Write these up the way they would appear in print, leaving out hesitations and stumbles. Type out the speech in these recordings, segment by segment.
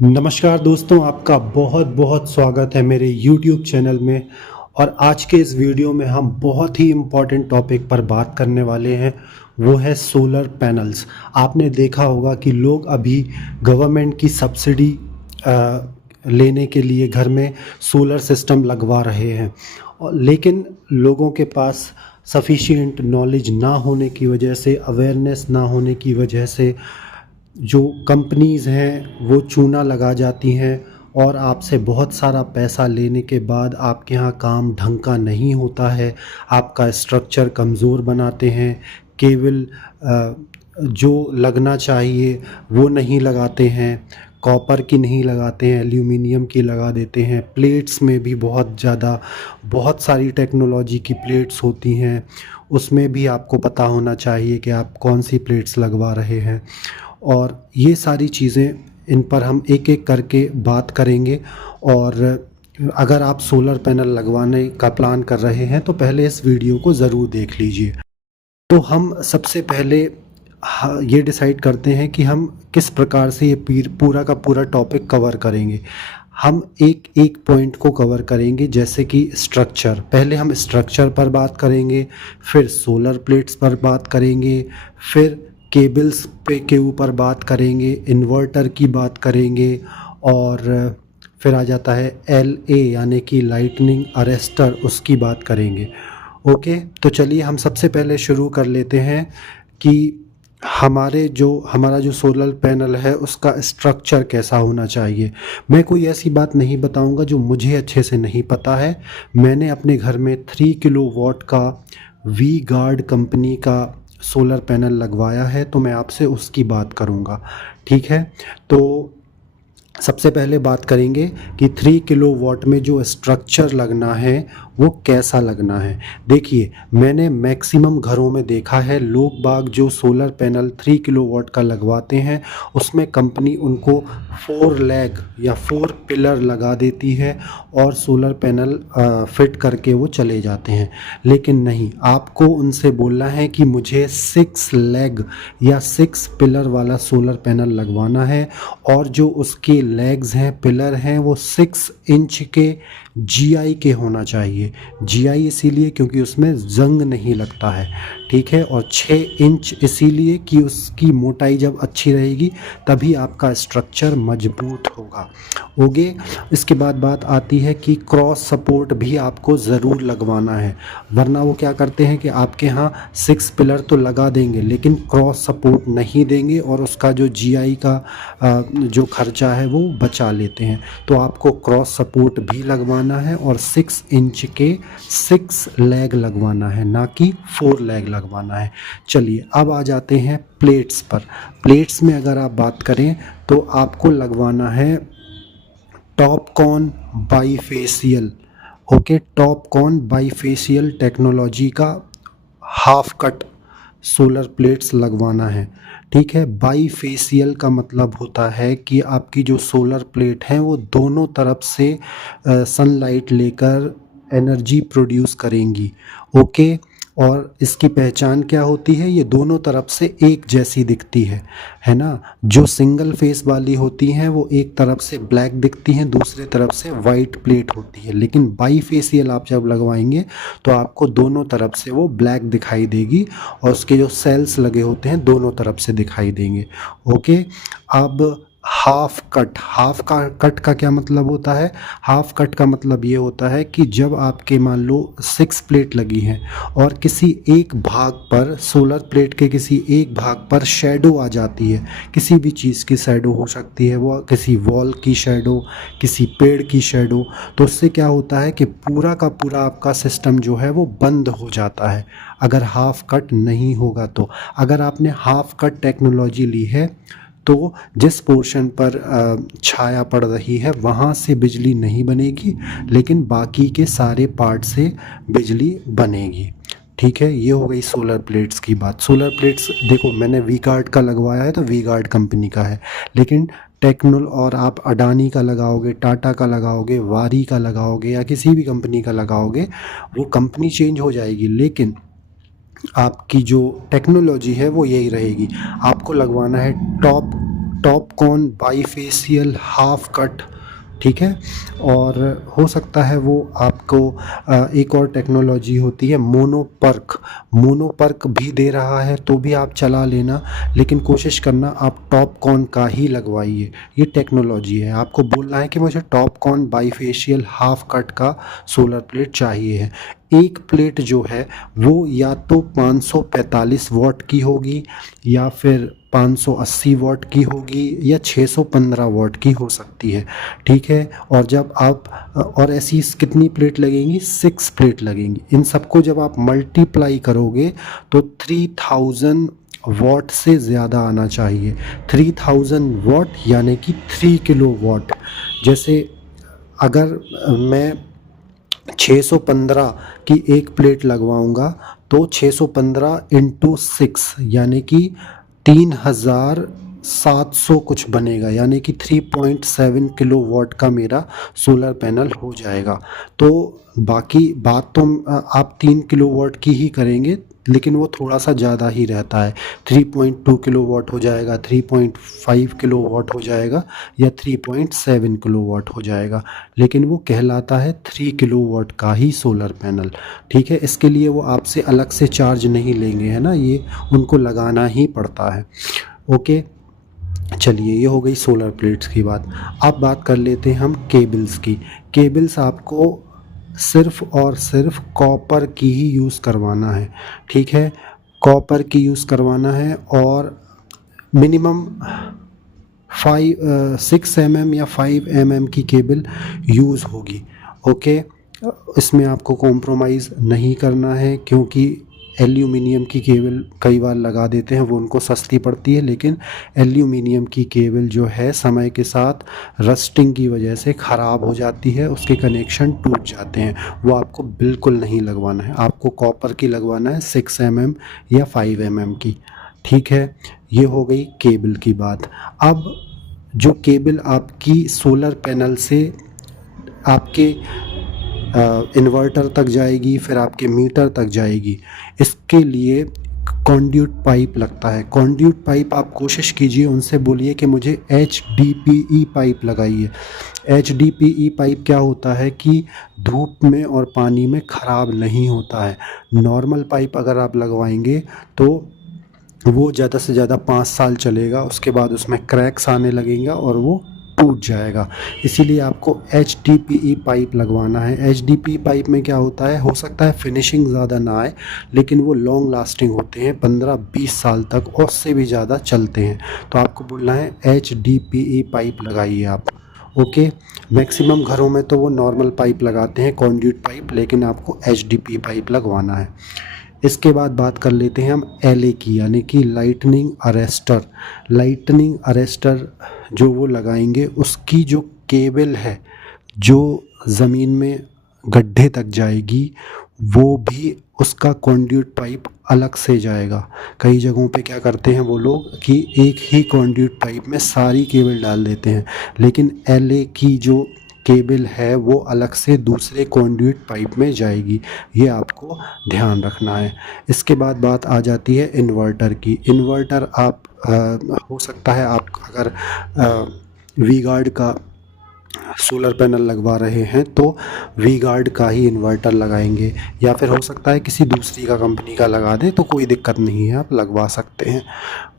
नमस्कार दोस्तों, आपका बहुत बहुत स्वागत है मेरे YouTube चैनल में। और आज के इस वीडियो में हम बहुत ही इम्पोर्टेंट टॉपिक पर बात करने वाले हैं, वो है सोलर पैनल्स। आपने देखा होगा कि लोग अभी गवर्नमेंट की सब्सिडी लेने के लिए घर में सोलर सिस्टम लगवा रहे हैं, लेकिन लोगों के पास सफिशिएंट नॉलेज ना होने की वजह से, अवेयरनेस ना होने की वजह से जो कंपनीज़ हैं वो चूना लगा जाती हैं और आपसे बहुत सारा पैसा लेने के बाद आपके यहाँ काम ढंग का नहीं होता है। आपका स्ट्रक्चर कमज़ोर बनाते हैं, केबल जो लगना चाहिए वो नहीं लगाते हैं, कॉपर की नहीं लगाते हैं, एल्यूमिनियम की लगा देते हैं। प्लेट्स में भी बहुत सारी टेक्नोलॉजी की प्लेट्स होती हैं, उसमें भी आपको पता होना चाहिए कि आप कौन सी प्लेट्स लगवा रहे हैं। और ये सारी चीज़ें, इन पर हम एक एक करके बात करेंगे। और अगर आप सोलर पैनल लगवाने का प्लान कर रहे हैं तो पहले इस वीडियो को ज़रूर देख लीजिए। तो हम सबसे पहले ये डिसाइड करते हैं कि हम किस प्रकार से ये पूरा का पूरा टॉपिक कवर करेंगे। हम एक एक पॉइंट को कवर करेंगे, जैसे कि स्ट्रक्चर। पहले हम स्ट्रक्चर पर बात करेंगे, फिर सोलर प्लेट्स पर बात करेंगे, फिर केबल्स पे के ऊपर बात करेंगे, इन्वर्टर की बात करेंगे, और फिर आ जाता है LA यानी कि लाइटनिंग अरेस्टर, उसकी बात करेंगे। ओके, तो चलिए हम सबसे पहले शुरू कर लेते हैं कि हमारा जो सोलर पैनल है उसका स्ट्रक्चर कैसा होना चाहिए। मैं कोई ऐसी बात नहीं बताऊंगा जो मुझे अच्छे से नहीं पता है। मैंने अपने घर में 3 किलोवाट का वी गार्ड कंपनी का सोलर पैनल लगवाया है, तो मैं आपसे उसकी बात करूंगा। ठीक है, तो सबसे पहले बात करेंगे कि 3 किलोवाट में जो स्ट्रक्चर लगना है वो कैसा लगना है। देखिए, मैंने मैक्सिमम घरों में देखा है, लोग बाग जो सोलर पैनल 3 किलोवाट का लगवाते हैं उसमें कंपनी उनको 4 लेग या 4 पिलर लगा देती है और सोलर पैनल फिट करके वो चले जाते हैं। लेकिन नहीं, आपको उनसे बोलना है कि मुझे 6 लेग या 6 पिलर वाला सोलर पैनल लगवाना है, और जो उसके लेग्स हैं, पिलर हैं, वो 6 इंच के GI के होना चाहिए। GI इसीलिए क्योंकि उसमें जंग नहीं लगता है, ठीक है, और 6 इंच इसीलिए कि उसकी मोटाई जब अच्छी रहेगी तभी आपका स्ट्रक्चर मजबूत होगा। ओके, इसके बाद बात आती है कि क्रॉस सपोर्ट भी आपको ज़रूर लगवाना है, वरना वो क्या करते हैं कि आपके यहाँ 6 पिलर तो लगा देंगे लेकिन क्रॉस सपोर्ट नहीं देंगे और उसका जो GI का जो खर्चा है वो बचा लेते हैं। तो आपको क्रॉस सपोर्ट भी लगवाना है और 6 इंच के 6 लेग लगवाना है, ना कि 4 लेग लगवाना है। चलिए अब आ जाते हैं प्लेट्स पर। प्लेट्स में अगर आप बात करें तो आपको लगवाना है Topcon bifacial. Okay, Topcon bifacial technology का हाफ कट सोलर प्लेट्स लगवाना है। ठीक है, बाईफेशियल का मतलब होता है कि आपकी जो सोलर प्लेट है वो दोनों तरफ से सनलाइट लेकर एनर्जी प्रोड्यूस करेंगी। ओके, और इसकी पहचान क्या होती है, ये दोनों तरफ से एक जैसी दिखती है ना। जो सिंगल फेस वाली होती हैं वो एक तरफ से ब्लैक दिखती हैं, दूसरे तरफ से वाइट प्लेट होती है, लेकिन बाईफेशियल आप जब लगवाएंगे तो आपको दोनों तरफ से वो ब्लैक दिखाई देगी और उसके जो सेल्स लगे होते हैं दोनों तरफ से दिखाई देंगे। ओके, अब हाफ कट का क्या मतलब होता है। हाफ कट का मतलब ये होता है कि जब आपके मान लो 6 प्लेट लगी हैं और किसी एक भाग पर, सोलर प्लेट के किसी एक भाग पर शैडो आ जाती है, किसी भी चीज़ की शैडो हो सकती है, वो किसी वॉल की शैडो, किसी पेड़ की शैडो, तो उससे क्या होता है कि पूरा का पूरा आपका सिस्टम जो है वो बंद हो जाता है अगर हाफ कट नहीं होगा। तो अगर आपने हाफ कट टेक्नोलॉजी ली है तो जिस पोर्शन पर छाया पड़ रही है वहाँ से बिजली नहीं बनेगी, लेकिन बाकी के सारे पार्ट से बिजली बनेगी। ठीक है, ये हो गई सोलर प्लेट्स की बात। सोलर प्लेट्स देखो, मैंने वी गार्ड का लगवाया है तो वी गार्ड कंपनी का है, लेकिन टेक्नोल और आप अडानी का लगाओगे, टाटा का लगाओगे, वारी का लगाओगे या किसी भी कंपनी का लगाओगे, वो कंपनी चेंज हो जाएगी लेकिन आपकी जो टेक्नोलॉजी है वो यही रहेगी। आपको लगवाना है टॉपकॉन बाईफेशियल हाफ कट, ठीक है। और हो सकता है वो आपको एक और टेक्नोलॉजी होती है मोनोपर्क, मोनोपर्क भी दे रहा है तो भी आप चला लेना, लेकिन कोशिश करना आप टॉपकॉन का ही लगवाइए। ये टेक्नोलॉजी है, आपको बोलना है कि मुझे टॉपकॉन बाईफेशियल हाफ कट का सोलर प्लेट चाहिए है। एक प्लेट जो है वो या तो 545 वॉट की होगी या फिर 580 वॉट की होगी या 615 वॉट की हो सकती है, ठीक है। और जब आप और ऐसी कितनी प्लेट लगेंगी, 6 प्लेट लगेंगी। इन सबको जब आप मल्टीप्लाई करोगे तो 3000 वॉट से ज़्यादा आना चाहिए। 3000 वॉट यानी कि 3 किलो वॉट। जैसे अगर मैं 615 की एक प्लेट लगवाऊंगा तो 615 इंटू 6 यानी कि 3700 कुछ बनेगा, यानी कि 3.7 किलो वॉट का मेरा सोलर पैनल हो जाएगा। तो बाकी बात तो आप 3 किलो वॉट की ही करेंगे, लेकिन वो थोड़ा सा ज़्यादा ही रहता है। 3.2 किलो वॉट हो जाएगा, 3.5 किलो वॉट हो जाएगा या 3.7 किलो वॉट हो जाएगा, लेकिन वो कहलाता है 3 किलो वॉट का ही सोलर पैनल, ठीक है। इसके लिए वो आपसे अलग से चार्ज नहीं लेंगे, है ना, ये उनको लगाना ही पड़ता है। ओके, चलिए ये हो गई सोलर प्लेट्स की बात। अब बात कर लेते हैं हम केबल्स की। केबल्स आपको सिर्फ और सिर्फ कॉपर की ही यूज़ करवाना है, ठीक है। कॉपर की यूज़ करवाना है और मिनिमम 6 mm या 5 mm की केबल यूज़ होगी, ओके। इसमें आपको कॉम्प्रोमाइज़ नहीं करना है, क्योंकि एल्यूमिनियम की केबल कई बार लगा देते हैं, वो उनको सस्ती पड़ती है, लेकिन एल्यूमिनियम की केबल जो है समय के साथ रस्टिंग की वजह से ख़राब हो जाती है, उसके कनेक्शन टूट जाते हैं। वो आपको बिल्कुल नहीं लगवाना है, आपको कॉपर की लगवाना है 6 mm या 5 mm की, ठीक है। ये हो गई केबल की बात। अब जो केबल आपकी सोलर पैनल से आपके इन्वर्टर तक जाएगी, फिर आपके मीटर तक जाएगी, इसके लिए कॉन्ड्यूट पाइप लगता है। कॉन्ड्यूट पाइप आप कोशिश कीजिए उनसे बोलिए कि मुझे HDPE पाइप लगाइए। HDPE पाइप क्या होता है कि धूप में और पानी में ख़राब नहीं होता है। नॉर्मल पाइप अगर आप लगवाएंगे तो वो ज़्यादा से ज़्यादा 5 साल चलेगा, उसके बाद उसमें क्रैक्स आने लगेंगे और वो टूट जाएगा। इसीलिए आपको HDPE पाइप लगवाना है। HDPE पाइप में क्या होता है, हो सकता है फिनिशिंग ज़्यादा ना आए, लेकिन वो लॉन्ग लास्टिंग होते हैं, 15-20 साल तक और उससे भी ज़्यादा चलते हैं। तो आपको बोलना है HDPE पाइप लगाइए आप, ओके। मैक्सिमम घरों में तो वो नॉर्मल पाइप लगाते हैं, कॉन्ड्यूट पाइप, लेकिन आपको HDPE पाइप लगवाना है। इसके बाद बात कर लेते हैं हम LA की, यानी कि लाइटनिंग अरेस्टर। लाइटनिंग अरेस्टर जो वो लगाएंगे, उसकी जो केबल है जो ज़मीन में गड्ढे तक जाएगी, वो भी उसका कॉन्ड्यूट पाइप अलग से जाएगा। कई जगहों पे क्या करते हैं वो लोग कि एक ही कॉन्ड्यूट पाइप में सारी केबल डाल देते हैं, लेकिन LA की जो केबल है वो अलग से दूसरे कॉन्ड्यूट पाइप में जाएगी, ये आपको ध्यान रखना है। इसके बाद बात आ जाती है इन्वर्टर की। इन्वर्टर आप हो सकता है आप अगर वी गार्ड का सोलर पैनल लगवा रहे हैं तो वी गार्ड का ही इन्वर्टर लगाएंगे, या फिर हो सकता है किसी दूसरी का कंपनी का लगा दें, तो कोई दिक्कत नहीं है, आप लगवा सकते हैं,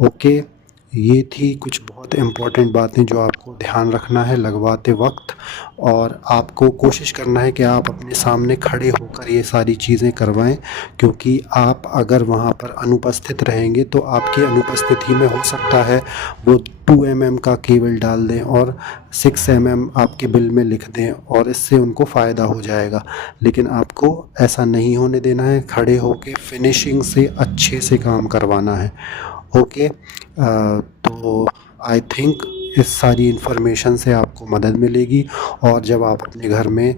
ओके। ये थी कुछ बहुत इम्पोर्टेंट बातें जो आपको ध्यान रखना है लगवाते वक्त, और आपको कोशिश करना है कि आप अपने सामने खड़े होकर ये सारी चीज़ें करवाएं, क्योंकि आप अगर वहाँ पर अनुपस्थित रहेंगे तो आपकी अनुपस्थिति में हो सकता है वो 2 mm का केबल डाल दें और 6 mm आपके बिल में लिख दें, और इससे उनको फ़ायदा हो जाएगा। लेकिन आपको ऐसा नहीं होने देना है, खड़े होकर फिनिशिंग से अच्छे से काम करवाना है, ओके। तो आई थिंक इस सारी इन्फॉर्मेशन से आपको मदद मिलेगी, और जब आप अपने घर में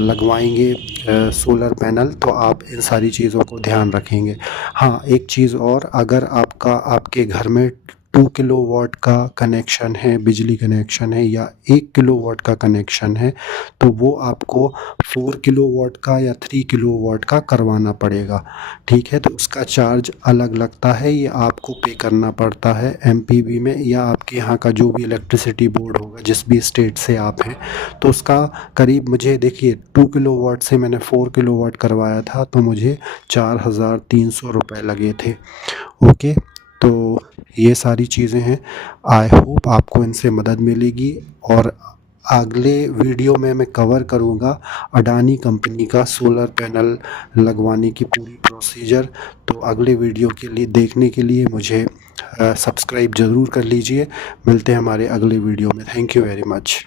लगवाएंगे सोलर पैनल तो आप इन सारी चीज़ों को ध्यान रखेंगे। हाँ, एक चीज़ और, अगर आपके घर में 2 किलोवाट का कनेक्शन है, बिजली कनेक्शन है या 1 किलोवाट का कनेक्शन है तो वो आपको 4 किलोवाट का या 3 किलोवाट का करवाना पड़ेगा। ठीक है, तो उसका चार्ज अलग लगता है, ये आपको पे करना पड़ता है एमपीवी में या आपके यहाँ का जो भी इलेक्ट्रिसिटी बोर्ड होगा जिस भी स्टेट से आप हैं। तो उसका करीब मुझे देखिए 2 किलोवाट से मैंने 4 किलोवाट करवाया था तो मुझे 4,300 रुपये लगे थे। ओके, तो ये सारी चीज़ें हैं। आई होप आपको इनसे मदद मिलेगी और अगले वीडियो में मैं कवर करूँगा अडानी कंपनी का सोलर पैनल लगवाने की पूरी प्रोसीजर। तो अगले वीडियो के लिए देखने के लिए मुझे सब्सक्राइब ज़रूर कर लीजिए। मिलते हैं हमारे अगले वीडियो में। Thank you very much.